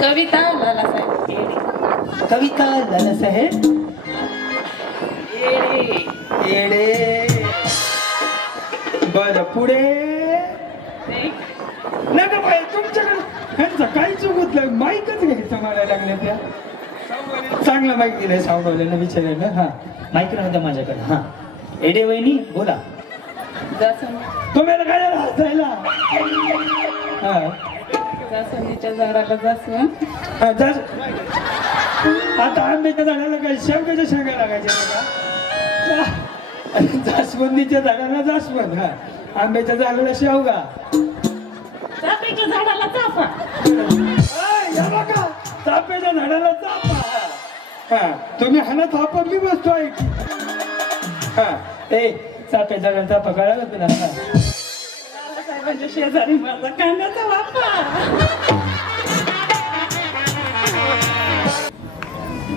कविता लालासाहेब कविता लालासाहेब येडे. येडे. बर पुढे. नाही. नका बाई तुमच्याकडे ह्यांचं काही चुकत नाही. माईकच घ्यायचं म्हणायला लागल्या त्या. चांगला माईक दिलाय सावडवल्यानं विचारायला हा माईक नव्हता माझ्याकडे. हा. एडे वहिनी बोला. तुम्हाला काय हसायला? हा. जास्वंदीच्या झाडाला जास्वंद हा, जास- आता आंब्याच्या झाडाला काय शेवग्याच्या शेंगा लागायच्या का? जास्वंदीच्या झाडाला जास्वंद हा. आंब्याच्या झाडाला शेवगा. चाफ्याच्या झाडाला चाफा. ऐ, या बघा, चाफ्याच्या झाडाला चाफा हा. तुम्ही हापा मी बसतो आहे की हा. ए चाफ्याच्या झाडाला चाफा कळाला तुला? हा. लालासाहेबांच्या शेजारी माझा कांद्याचा वाफा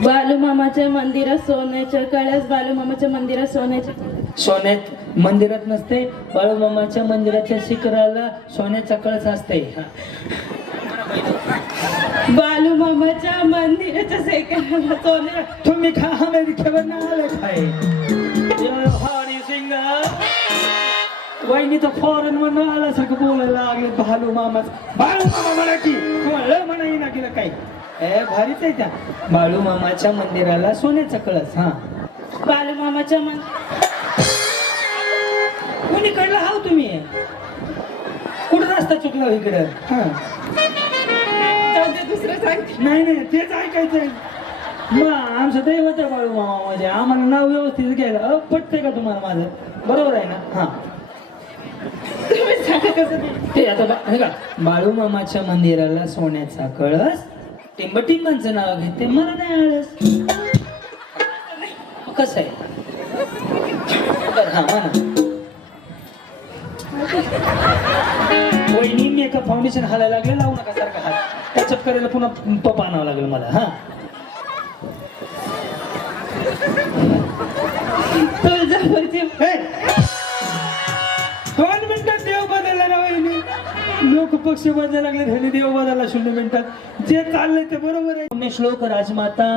बालूमामाच्या मंदिरात सोन्याच्या कळ्यास बालूमामाच्या मंदिरात सोन्याच्या सोन्यात मंदिरात नसते बाळूमामाच्या मंदिराच्या शिखराला सोन्याचा कळस असते. हा. बालूमामाच्या मंदिराच्या सेकंदाला सोन्या तुम्ही खा अमेरिकेवर आले काय? हरी सिंग. वहिनी तर फॉरेन म्हणून आल्यासारखं बोलायला लागले. भालू मामा बाळू मामा म्हणा की. तुम्हाला म्हणा येईना गेलं काय ए भारीच आहे त्या. बाळू मामाच्या मंदिराला सोन्याचा कळस हा. बालूमामाच्या मंदिर कोणीकडला हाव तुम्ही? कुठं रस्ता चुकला हो इकडं? हा. दुसरं सांगते नाही नाही तेच ऐकायचंय. मग आमचं दैवत आहे बाळू मामा म्हणजे आम्हाला नाव व्यवस्थित घ्यायला अ, पटतंय का तुम्हाला माझं? बरोबर आहे ना? हा. सांगा ते आता बाळू मामाच्या मंदिराला सोन्याचा कळस टिंबटिंबांचं नाव घेते मला नाही आळस कसं आहे? बरं हा म्हणा. वहिनी फाउंडेशन हालायला लागले लावू नका सारखा हात. त्याच्यात करायला पुन्हा पप्पा आणावं लागेल मला हा. पक्ष बदलायला लागले ह्याने देव बदलला शून्य मिनिटात. जे चाललंय ते बरोबर आहे. पुण्य श्लोक राजमाता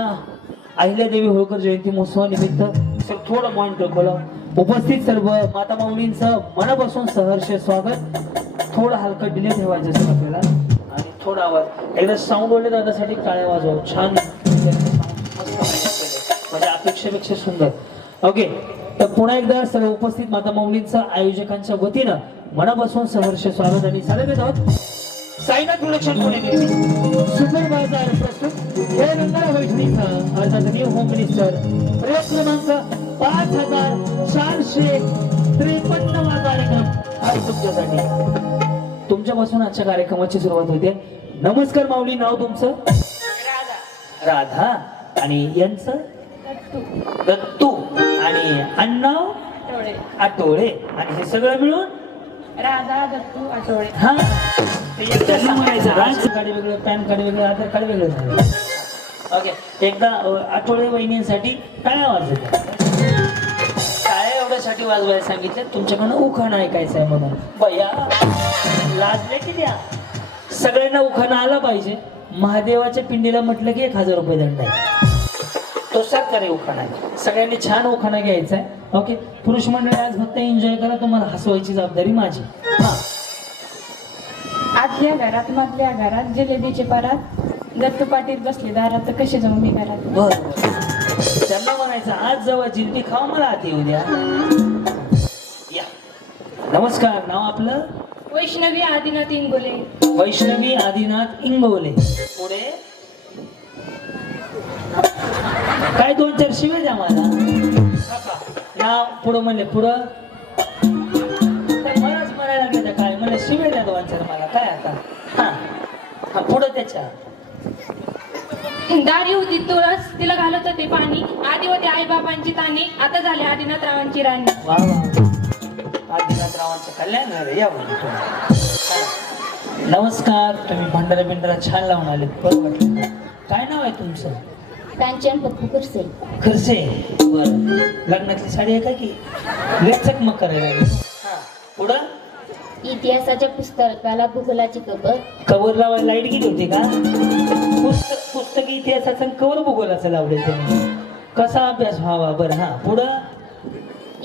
अहिल्यादेवी होळकर जयंती महोत्सवानिमित्त सर थोडं मॉनिटर टोकवलं उपस्थित सर्व माता माऊलींचं मनापासून सहर्ष स्वागत. थोडं हलकं डिले ठेवायचं असेल आपल्याला. आणि थोडा आवाज. एकदा साऊंड ओढले दादासाठी काळ्या वाजवा. छान. म्हणजे अपेक्षेपेक्षा सुंदर. ओके तर पुन्हा एकदा सर्व उपस्थित माता माऊलींचं आयोजकांच्या वतीनं मनापासून सहर्ष स्वागत आणि चालत आहोत साईनाथ प्रोडक्शन पुणे सुपर बाजार प्रस्तुत. रंगारा वैष्णीचं अर्थात न्यू होम मिनिस्टर प्रयोग क्रमांक पाच हजार चारशे त्रेपन्नवा कार्यक्रम आज तुमच्यासाठी. तुमच्यापासून आजच्या कार्यक्रमाची सुरुवात होते. नमस्कार माऊली नाव तुमचं? राधा. आणि यांचं? दत्तू. आणि आठवडे. आठवडे. आणि हे सगळं मिळून? राधा दत्तू आठवडे. हा. ते एकदा कार्ड वेगळं पॅन कार्ड वेगळं आधार कार्ड वेगळं झालं. ओके एकदा आठवडे वहिनींसाठी टाळ्या वाजवल्या टाळ्या एवढ्यासाठी वाजवायला सांगितलं? तुमच्याकडनं उखाणं ऐकायचं आहे म्हणून. बया लाजले की द्या? सगळ्यांना उखाणं आलं पाहिजे. महादेवाच्या पिंडीला म्हटलं की एक हजार रुपये दंड आहे. तो सरकारी उखाणा आहे. सगळ्यांनी छान उखाणा घ्यायचा आहे. ओके पुरुष मंडळी आज फक्त एन्जॉय करा तुम्हाला हसवायची जबाबदारी माझी. हा. आतल्या घरात मधल्या घरात जिलेबीचे परात. दत्तू पाटील बसले दारात तर कसे जाऊ मी घरात बर. त्यांना म्हणायचं आज जेव्हा जिलबी खावा मला आत येऊ द्या. या. नमस्कार नाव आपलं? वैष्णवी आदिनाथ इंगोले. वैष्णवी आदिनाथ इंगवले पुढे? काय दोन चार शिवे द्या मला. नाव पुढं म्हणले पुढं. मलाच म्हणायला त्या काय म्हणले शिवे द्या दोन चार मला. काय आता? हा. हा पुढं त्याच्या. दारी होती तुळस तिला घालत होते पाणी. आधी होते आई बाबांची ताणी आता झाले आदिनाथ रावांची राणी. वा वा. आदिनाथ रावांचं कल्याण झालं. या तुम्ही. नमस्कार. तुम्ही भंडारा बिंडारा छान लावून आले बरं वाटलं. काय नाव आहे तुमचं? कांचन पप्पू कुरसे खर्चे बरं. लग्नातली साडी आहे का की? लेचक मग करायला लागली. हा. पुढं? इतिहासाच्या पुस्तकाला भूगोलाची कबर. कवर लावायला लाइट गेली होती का? पुस्तक पुस्तक इतिहासाचं कवर भूगोलाचं लावलंय त्यांनी. कसा अभ्यास व्हावा? बरं हा. पुढं?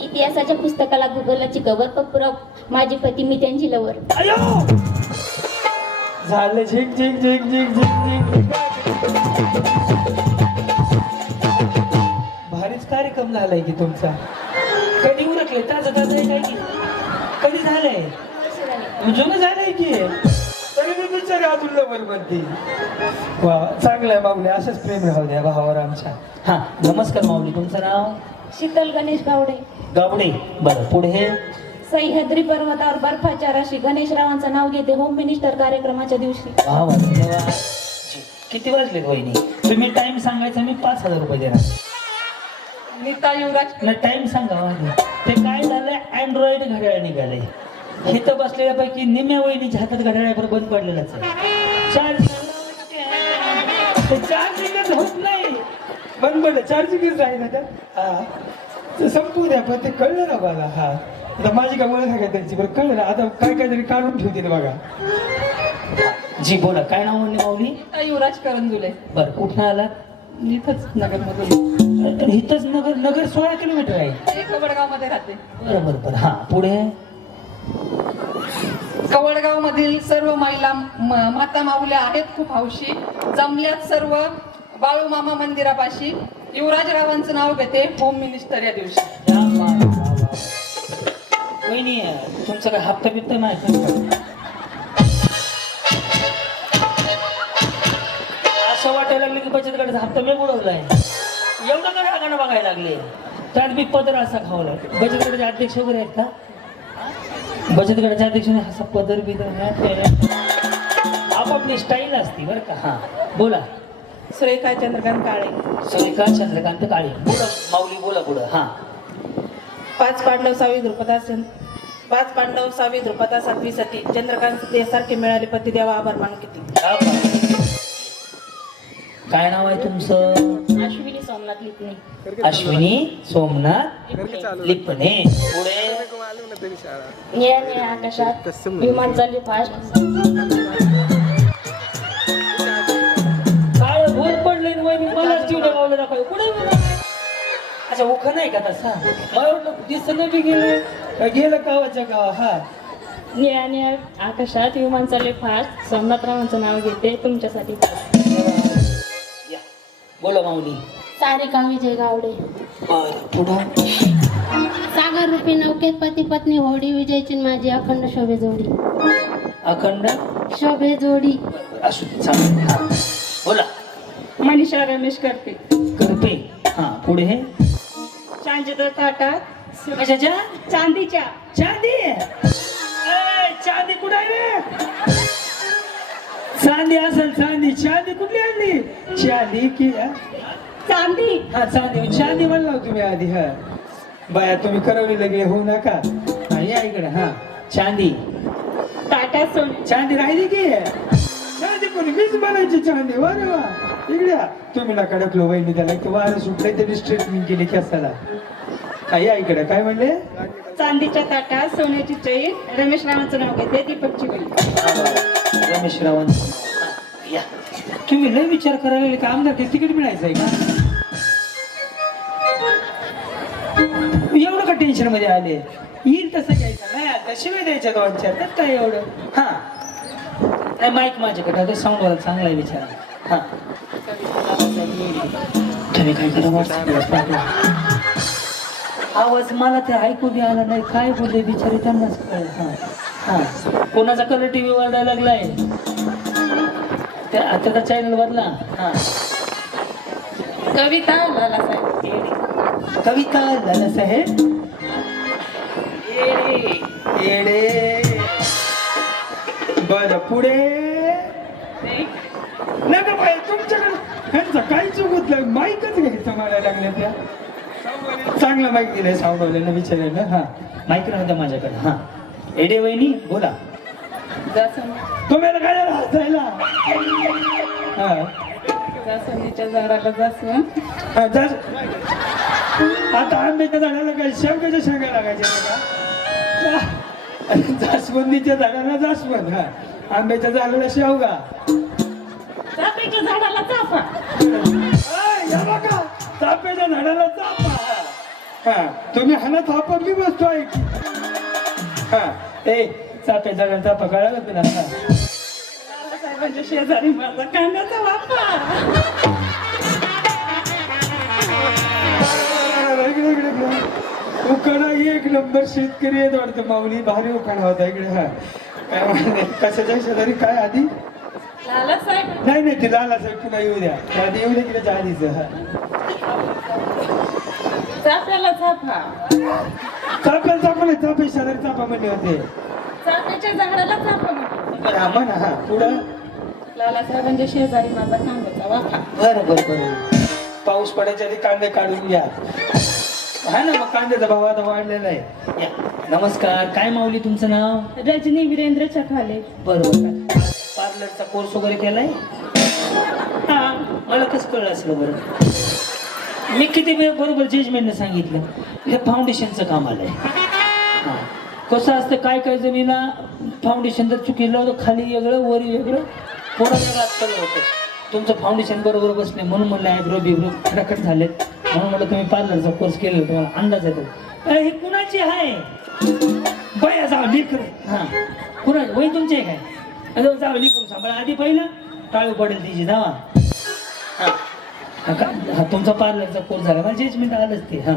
इतिहासाच्या पुस्तकाला गुगलची कवर पपुरा माझे पती मी त्यांची लवर अयो! झालं झिक झिक झिक झिक झिक झिक. कार्यक्रम झालाय की तुमचा? कधी उरकले? ताजं ताजं आहे काय की? कधी झालंय? जुनं झालंय की. तरी मी बिचारे अजून लवकर बनते वा चांगलं आहे माऊली. असंच प्रेम राहू द्या भावावर आमच्या. हा नमस्कार माऊली. तुमचं नाव? शीतल गणेश गावडे. गावडे. बरं पुढे सह्याद्री पर्वतावर बर्फाच्या राशी गणेशरावांचं नाव घेते होम मिनिस्टर कार्यक्रमाच्या दिवशी. वा वा धन्यवाद. जी. किती वाजले वहिनी? तुम्ही टाइम सांगायचा मी पाच हजार रुपये देणार. नीता युवराज. ना टाइम सांगा वाहिनी. ते काय झालंय? अँड्रॉइड घड्याळ निघाले इथं बसलेल्यापैकी निम्या वहिनीच्या हातात घड्याळावर बंद पडलेलाच आहे. चार्ज चार्जिंगच होत नाही. बंद पडलं. चार्जिंगच राहील हा. ते संपू द्या पण ते कळलं ना मला. हा. आता माझी का मुळे सांगा त्यांची? बरं कळलं ना. आता काय काय तरी काढून ठेवतील बघा. जी बोला. काय नाव म्हणले माऊली? नीता युवराज करंजुले. बरं कुठं आलात? इथंच नगरमधून. इथंच नगर नगर सोळा किलोमीटर आहे. मध्ये राहते. बरं बरं बरं. हा पुढे? कवडगाव मधील सर्व महिला म- माता माऊल्या आहेत खूप हौशी. जमल्यात सर्व बाळू मामा मंदिरापाशी. युवराजरावांचं नाव घेते होम मिनिस्टर या दिवशी. या वा, वा, वा. वहिनी तुमचा काय हप्ता बिप्ता नाही? का? लागलं की बचत गटाचा हप्ता मी बुडवलाय. एवढं का रागानं बघायला लागले? त्यात बी पदर असा खावला बचत गटाचे अध्यक्ष वगैरे आहेत का? बचत गटाचे अध्यक्ष असा पदर बिदर. आपापली स्टाईल असते बरं का. हा बोला. सुरेखा चंद्रकांत काळे. सुरेखा चंद्रकांत काळे. बोला माऊली बोला पुढं. हा. पाच पांडव सहावी द्रुपदा सं- पाच पांडव सहावी द्रुपदा सातवी सती. चंद्रकांत यासारखे मिळाले पती देवा आभार मान किती. क्या नाव आहे तुमचं? अश्विनी सोमनाथ लिपणे. अश्विनी सोमनाथ लिपणे. पुढे? निळ्या निळ्या आकाशात. विमान चालले फास्ट काय भूल पडले मला चिवडे गावले दाखव पुढे अच्छा उख नाही का तसा? मला वाटलं दिसणं बी गेलं. का गेलं गावाच्या गाव हा निळ्या निळ्या आकाशात विमान चालले फास्ट सोमनाथरावांचं नाव घेते. तुमच्यासाठी. बोला माऊली. सारिका विजय गावडे. बर पुढं? सागर रूपी नौकेत पती पत्नी होडी विजयची माझी अखंड शोभे जोडी. अखंड? शोभे जोडी. असू दे, चालेल. हा. बोला. मनीषा रमेश करते करते हा पुढे चांचेतर ताटात कशाच्या? चांदीच्या. चांदी? ए, चांदी कुठे आहे रे? चांदी असेल चांदी. चांदी कुठली आणली? चांदी की हा? चांदी. हा चांदी. चांदी म्हणला हो तुम्ही आधी हा. बाया तुम्ही करवली लगे होऊ नका. हा, या इकडे हा. चांदी. ताटा सोन. चांदी राहिली की? चांदी कोणी मीच बनायची चांदी? वा रे वा. इकडे या. तुम्ही ना कडकलो वहिनी त्याला. की वारं सुटलंय तरी स्ट्रेटनिंग केली केसाला हा या इकडे. काय म्हणले? चांदीच्या ताटात सोन्याची चैन. रमेश रावांचं नाव घेते दीपकची बहीण. रमेश रावण तुम्ही लय विचार करायला लागले का? आमदार तिकीट मिळायचंय का? एवढं का टेन्शनमध्ये आले? येईल तसं घ्यायचं नाही आता. शिवाय द्यायच्या दोन चार काय एवढं? हा. नाही माईक माझ्याकडे. आता साऊंड वाला चांगला आहे हा. तुम्ही काय करा? आवाज मला ते ऐकू बी आला नाही. काय बोलले बिचारे? त्यांनाच कळलं. हा. हा. कोणाचा कलर टीव्ही वाढायला लागलाय? त्या त्याचा चॅनल बदला हा. कविता लालासाहेब कविता लाला साहेब? येडे. बर पुढे. नका बाई तुमच्याकडे ह्यांचं काही चुकत माईकच घ्यायचं मला लागल्या त्या. चांगला माईक दिलाय सावडवलेलं विचारायला हा. माईक राहू द्या माझ्याकडे. हा. एडे वहिनी बोला. तुम्हाला काय हसायला हा. जास्वंदीच्या झाडाला जास्वंद हा, आता आंब्याच्या झाडाला काय शेवग्याच्या शेंगा लागायच्या का? जास्वंदीच्या झाडाला जास्वंद हा. आंब्याच्या झाडाला शेवगा. चाफ्याच्या झाडाला चाफा. अय, या बघा. चाफ्याच्या झाडाला चाफा हा. तुम्ही हाना थापा मी बसतो आहे की. हा. ए चाफ्या झाडाला चाफा कळालं तुला. साहेबांच्या शेजारी माझा कांद्याचा इकडे. उकाडा एक नंबर शेतकरी आहेत वाटतं माऊली. भारी उकाडा होता इकडे हा. काय म्हणते कशाच्या शेजारी? काय आधी? लाला साहेब नाही नाही ते लाला साहेब पुन्हा येऊ द्या. ते आधी येऊ द्या त्याच्या आधीच हा. चाफ्याला चाफा चापेल चापल चापे शेजारी चापा म्हणले होते. चाफ्याच्या झाडाला चाफा म्हणतात. बरं, हा म्हणा हा पुढं. लाला साहेबांच्या शेजारी माझा कांद्याचा वाफा. बरं बरं बरं. पाऊस पडायच्या आधी कांदे काढून घ्या. हा ना मग कांद्याचा भाव आता वाढलेला आहे. या. नमस्कार. काय माऊली तुमचं नाव? रजनी वीरेंद्र चखाले बरोबर. पार्लरचा कोर्स वगैरे केलाय? हा. मला कसं कळलं असलं बरं? मी किती वेळ बरोबर जजमेंटने सांगितलं? हे फाउंडेशनचं काम आलंय. कसं असतं काय काय जमीना फाउंडेशन जर चुकीलं होतं खाली वेगळं वरी वेगळं थोडं वेगळं आजकाल होतं. तुमचं फाउंडेशन बरोबर बसले म्हणून म्हणलं आयब्रो बिब्रो खडखड झालेत. म्हणून म्हणलं तुम्ही पार्लरचा कोर्स केलेला तुम्हाला अंदाज येतो हे कुणाची आहे? बया जाऊ लेकर हा. कुणा वय तुमचे आहे काय? अरे जाऊ लेकरू सांभाळा. आधी पहिलं टाळू पडेल तिची जावा. हा. हा तुमचा पार्लरचा कोर्स झाला मला जजमेंट आलंच ते हा.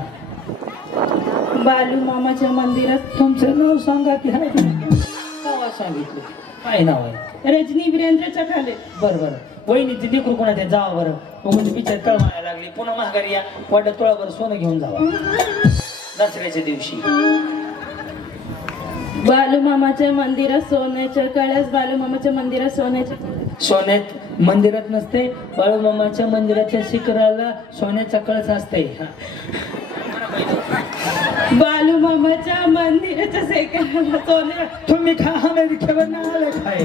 बालू मामाच्या मंदिरात. तुमचं नाव सांगा की हा. नाव सांगितलं. काय नाव आहे? रजनी वीरेंद्र चखाले बरं बरं. वहिनी ती लेकरू कोणा ते जावा बरं. म्हणजे बिचार तळमाया लागली. पुन्हा महागारी या. वाटत तोळाभर सोनं घेऊन जावा. दसऱ्याच्या दिवशी. बालू मामाच्या मंदिरात सोन्याच्या कळस बालू मामाच्या मंदिरात सोन्याच्या सोन्यात मंदिरात नसते. बाळूमामाच्या मंदिराच्या शिखराला सोन्याचा कळस असते. हा. बालू मामाच्या मंदिराच्या सेकंदाला सोन्या तुम्ही खा मेरी खबर ना आले खाय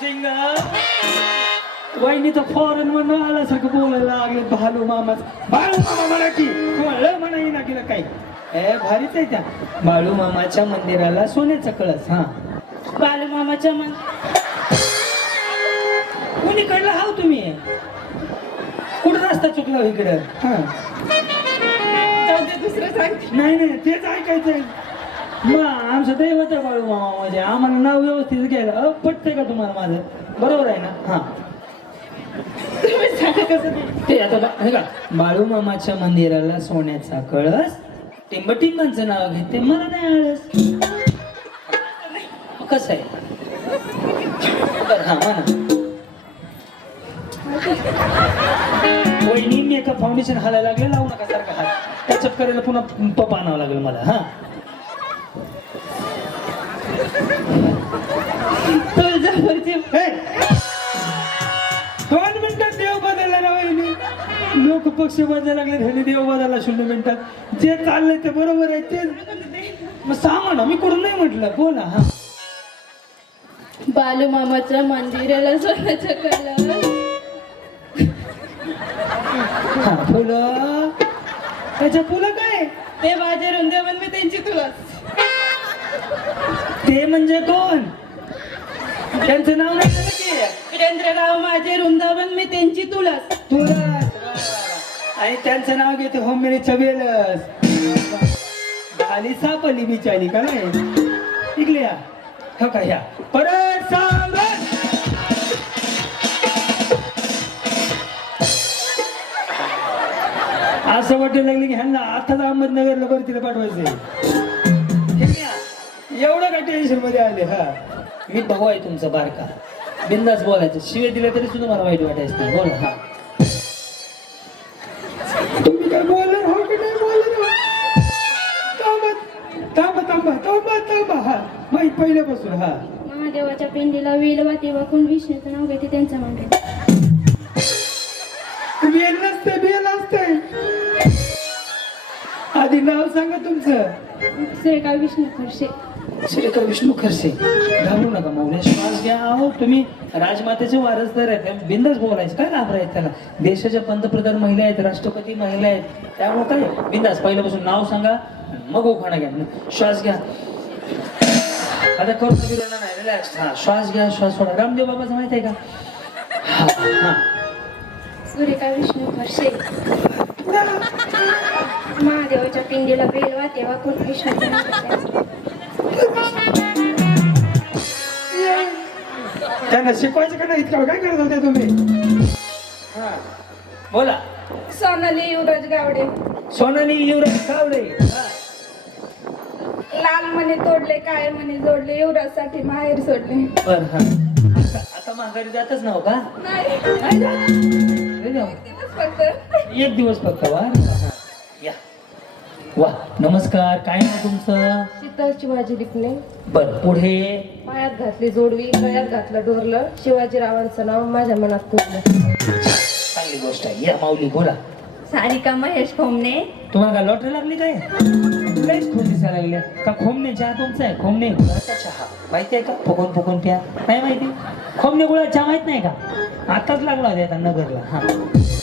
सिंग वहिनी तर फॉरेन म्हणून आल्यासारखं बोलायला लागले. भालू मामाच भालू मामा म्हणा की तुम्हाला म्हणा येईना गेलं काही ए भारीच आहे त्या. बाळू मामाच्या मंदिराला सोन्याचा कळस हा. बालू मामाच्या मंदिर कोणीकडला हाव तुम्ही. कुठं रस्ता चुकला हो इकडं? हा. जाऊ दे दुसरं नाही नाही तेच ऐकायचंय. मग आमचं दैवत आहे बाळू मामा म्हणजे आम्हाला नाव व्यवस्थित घ्यायला अ, पटतंय का तुम्हाला माझं? बरोबर आहे ना? हा. तुम्ही सांगा कसं ते. ते आता बा- हे का बाळू मामाच्या मंदिराला सोन्याचा कळस टिंबटिंबांचं नाव घेते मला नाही आळस कसं आहे? बरं हा म्हणा. वहिनी मेकअप फाउंडेशन हालायला लागले लावू नका सारखा हात. टचअप करायला पुन्हा पप्पा आणावं लागेल मला हा. तुळजापूरची! दोन मिनिटात देव बदलला ना वहिनी. लोक पक्ष बदलायला लागले ह्याने देव बदलला शून्य मिनिटात. जे चाललंय ते बरोबर आहे ते मग सांगा ना मी कुठून नाही म्हटलं बोला हा. बालू मामाच्या मंदिराला सोन्याच्या कळस हा फुलं त्याच्या फुलं काय? ते माझे वृंदावन मी त्यांची तुळस. ते म्हणजे कोण? त्यांचं नाव नाही झालं की वीरेंद्रराव माझे वृंदावन मी त्यांची तुळस. तुला आणि त्यांचं नाव घेते होमेरी चवेलस आली सापली बिचारी का नाही? इकले या. हो का ह्या परत! असं वाटायला लागलं की ह्यांना आताच अहमदनगरला तिला पाठवायचंय? एवढं काय टेन्शनमध्ये आले? हा. मी भाऊ आहे तुमचा बारका. बिंदास बोलायचं. शिवे दिले तरी सुद्धा मला वाईट वाटायचं नाही. बोला हा. तुम्ही काय बोलणार? हो की नाही बोलणार? हो? थांबा थांबा थांबा थांबा थांबा हा. माहीत पहिल्यापासून हा. महादेवाच्या पिंडीला वेलवाती वाकून विष्णूचं नाव घेते त्यांचं नसते आधी नाव सांगा तुमचं? सेका विष्णू खर्षे श्रीकर विष्णू खरसे. घाबरू नका माऊल्या श्वास घ्या. अहो तुम्ही राजमातेचे वारसदार आहेत. बिंदास बोलायचं. काय घाबरायचं त्याला? देशाच्या पंतप्रधान महिला आहेत राष्ट्रपती महिला आहेत. त्यामुळे काय? बिंदास पहिल्यापासून नाव सांगा मग उखाणा घ्या. श्वास घ्या. आता करून बिरोना नाही. रिलॅक्स हा श्वास घ्या श्वास सोडा. रामदेव बाबाचं माहीत आहे का? हा हा. सुरेखा विष्णू खर्शे महादेवाच्या पिंडीला बेलवा तेव्हा घेते त्यांना शिकवायचं का नाही? इतकं काय करत होते तुम्ही? हा. बोला. सोनाली युवराज गावडे. सोनाली युवराज कावडे हा. लाल मणी तोडले काळे मणी जोडले युवराजसाठी माहेर सोडले. बर हा. आता आता माघारी जातच नाव का नाही जाऊ. एक दिवस फक्त वा. या. वा नमस्कार. काय नाव तुमचं? शीतल शिवाजी लिखणे बर पुढे? पायात घातली जोडवी गळ्यात घातलं डोरलं. शिवाजीरावांचं नाव माझ्या मनात पुरलं चांगली गोष्ट आहे. या माऊली बोला. सारिका महेश खोमने तुम्हाला काय लॉटरी लागली काय? लयच खूप दिसायला लागले. का खोमने चहा तुमचा आहे? खोमने गुळाचा चहा. माहिती आहे का? फुकून फुकून प्या. नाही माहिती? खोमने गुळाचा चहा माहीत नाही का? आताच लागला होता आता नगरला. हा.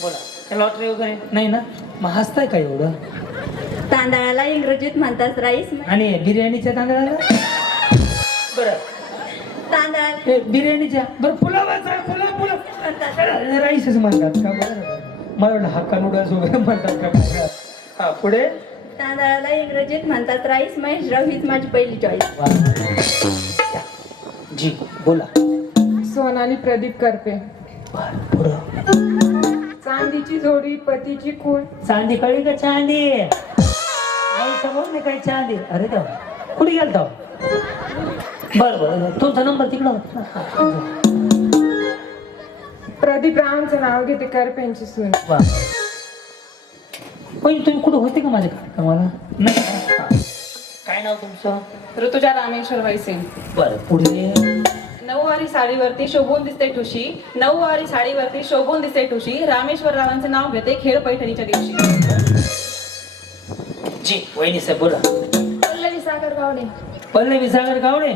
बोला. लॉटरी वगैरे? नाही ना? मग हसताय का एवढं? तांदळाला इंग्रजीत म्हणतात राईस आणि बिर्याणीच्या तांदळाला? बरं. तांदळा हे बिर्याणीच्या? बरं पुलाव पुलाव राईसच म्हणतात का? बरं. मला वाटलं हक्का नूडल्स वगैरे म्हणतात का? हा पुढे? तांदळाला इंग्रजीत म्हणतात राईस महेशराव हीच माझी पहिली चॉईस. जी बोला. सोनाली प्रदीप करपे. पुढं चांदीची जोडी पतीची खून चांदी कळी का चांदी? आई समोर नाही काय चांदी. अरे देवा. कुठे गेलता बर बर. तुमचा नंबर तिकडं होता. प्रदीप रावांचं नाव घेते करपेंची सून. वा. पण तुम्ही कुठं होते का माझ्या कार्यक्रमाला नाही. काय नाव तुमचं? ऋतुजा रामेश्वर वैसे. बरं पुढे. नऊवारी साडीवरती शोभून दिसते ठुशी. नऊवारी साडीवरती शोभून दिसते ठुशी. रामेश्वर रावांचं नाव घेते खेळ पैठणीच्या दिवशी. जी वहिनी साहेब बोला. पल्लवी सागर गावडे. पल्लवी सागर गावडे?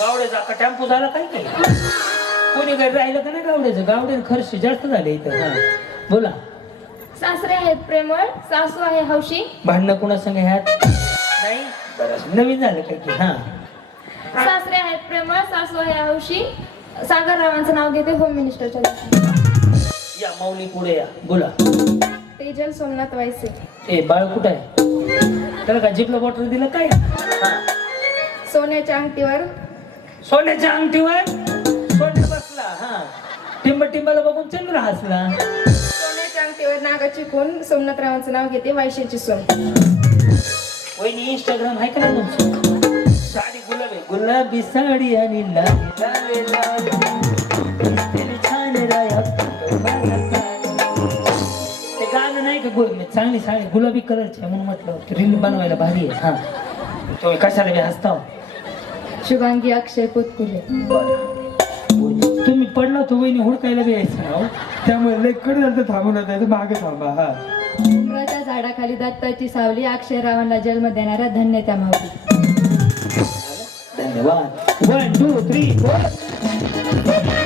गावडेचा का टेम्पो झाला काय काय कोणी घरी राहिलं का नाही गावड्याचं गावडे खर्च जास्त झाले इथं. हा. बोला. सासरे आहेत प्रेमळ सासू आहे हौशी. भांडणं कोणा संग ह्यात नाही? बरं नवीन झालं काय की? हा. सासरे आहेत प्रेमळ सासू आहे हौशी सागर रावांचं नाव घेते होम मिनिस्टरच्या दिवशी. या माऊली पुढे या. बोला. तेजल सोमनाथ वायसे. ए बाळ कुठं आहे? त्याला का जिपलं बॉटल दिलं काय? हा. सोन्याच्या अंगठीवर. सोन्याच्या अंगठीवर? सोन्या बसला हा. टिंब टिंबाला बघून चंद्र हसला. सोन्याच्या अंगठीवर नागाची खून सोमनाथ रावांचं नाव घेते वायशेची सोन. वहिनी इंस्टाग्राम आहे का नाही तुमचं? गुलाबी साडी आणि. दिसतेली छान राया. ते गाणं नाही का गु- चांगली साडी गुलाबी कलरची आहे म्हणून म्हटलं रील बनवायला भारी आहे हा तुम्ही कशाला बी हसता हो? शुभांगी अक्षय पोतकुले तुम्ही पडला तो वहिनी हुडकायला बी यायचं ना हो. त्यामुळे लयकडे झालं थांबून होता मागे थांबा हा उमराच्या झाडाखाली दत्ताची सावली अक्षय रावांना जन्म देणाऱ्या धन्य त्या माऊली धन्यवाद वन टू थ्री फोर